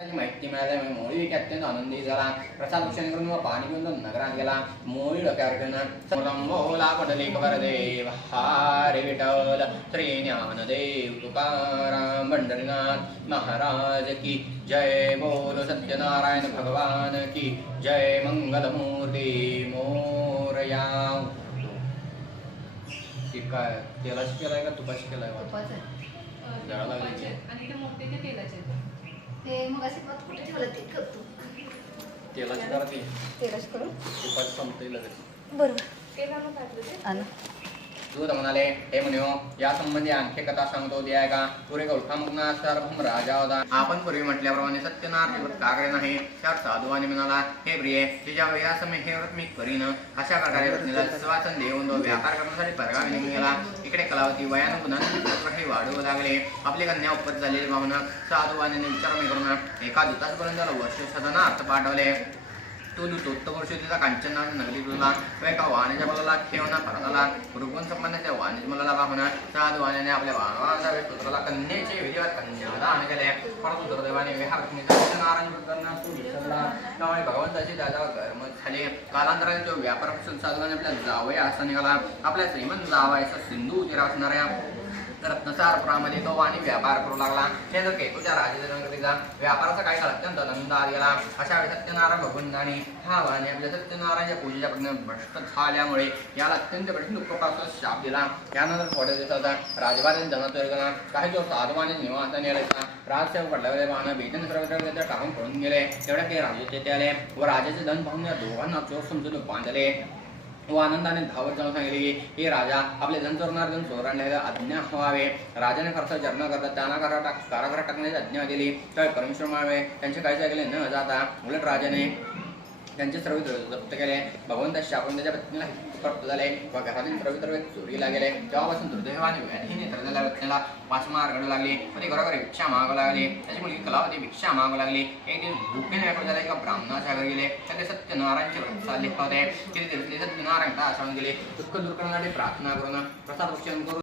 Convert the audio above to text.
माहिती मिळाल्यामुळे मोळी अत्यंत आनंदी झाला. प्रसाद भक्षण करून व पाणी पिऊन तो नगरात गेला. मोळी डोक्यावर घेऊन बोला पडले देव हारे विठ्ठल श्री ज्ञानदेव तुकाराम पंढरीनाथ महाराज की जय. बोलो सत्यनारायण भगवान की जय. मंगलमूर्ती मोरया. काय तेलाची केलाय का तुपाची केलाय? आणि ते मोठे ते तेलाचे ते मग असे मत कुठे ठेवलं ते करतो. तेलाची करा ती तेलाच करू तुपाची संपते लगेच. बरोबर तेल आणून टाकलं ते आणा. दूध म्हणाले हे म्हणो या संबंधी आणखी कथा सांगतो ती आहे का? पुरे गौतम सार्वभौम राजा होता. आपण पूर्वी म्हटल्याप्रमाणे सत्यनारायण व्रत का करे नाही? त्यावर साधुवाने म्हणाला हे प्रिय तिच्या वयासमय हे व्रत मी करीन. अशा प्रकारे पत्नीला सुवासन देऊन तो व्यापार करण्यासाठी परगावी निघून गेला. इकडे कलावती वयानं गुणांनी वाढवू लागले. आपली कन्या उपत झालेली पाहून साधुवाने विचार करून एका दूतासपर्यंत त्याला वर्ष सदनार्थ पाठवले. तो दूतोत्तम तिचा कांचन नगरी तुला एका वाहनाच्या मुलाला ठेवणा परत आला. रुग्ण संबंधाच्या वाहनाच्या मुलाला पाहून साधू वाहनाने आपल्या वाहनाच्या पुत्राला कन्येचे विधिवत कन्यादान केले. परंतु दुर्दैवाने विहार सत्यनारायण करताना तो विसरला. त्यामुळे भगवंताची त्याच्यावर गरमत झाली. कालांतराने तो व्यापारापासून साधूने आपल्या जावया असा निघाला. आपल्या श्रीमंत जावयाचा सिंधू तीरा असणाऱ्या रत्नसारपुरामध्ये तो आणि व्यापार करू लागला. त्यानंतर केतूच्या राजनगरीचा व्यापाराचा काही काळ अत्यंत आनंदात गेला. अशा वेळी सत्यनारायण भगवंताने हा वाणी आपल्या सत्यनारायणच्या पूजेच्या प्रश्न भ्रष्ट झाल्यामुळे याला अत्यंत कठीण दुःखाचा शाप दिला. त्यानंतर थोड्या दिवसाचा राजवारीने जनात काही दिवस साधवाने निवांत नेल्याचा राजसेवक पडल्यावर पाहणं बेचन सर्वत्र टाकून पळून गेले. तेवढ्या काही राजे तेथे आले व राजाचे धन पाहून या दोघांना चोर समजून बांधले व आनंदाने धावत जाऊन सांगितले की हे राजा आपले धन चोरणारे जण चोरांना आज्ञा व्हावे. राजाने खर्च जर्ण करता त्यांना कारागृहात टाकण्याची आज्ञा दिली. तर परमेश्वर माळवे त्यांचे काहीच ऐकले न जाता उलट राजाने त्यांचे सर्व जप्त केले. भगवंताच्या शापून त्याच्या पत्नीला प्राप्त झाले व घरातील सर्व चोरीला गेले. तेव्हापासून दुर्दैवाने व्याधीने ठरलेल्या व्यक्तीला मासेमार घडू लागली व ती घरोघरी भिक्षा मागू लागली. त्याची मुलगी कलावती भिक्षा मागू लागली. एक दिवस भूकेने व्याकुळ झाले एका ब्राह्मणाच्या घरी गेले. त्याने सत्यनारायणचे व्रत चालले होते. किती दिवस सत्यनारायण आश्रम गेले. दुःख दूर करण्यासाठी प्रार्थना करून प्रसाद भक्षण करून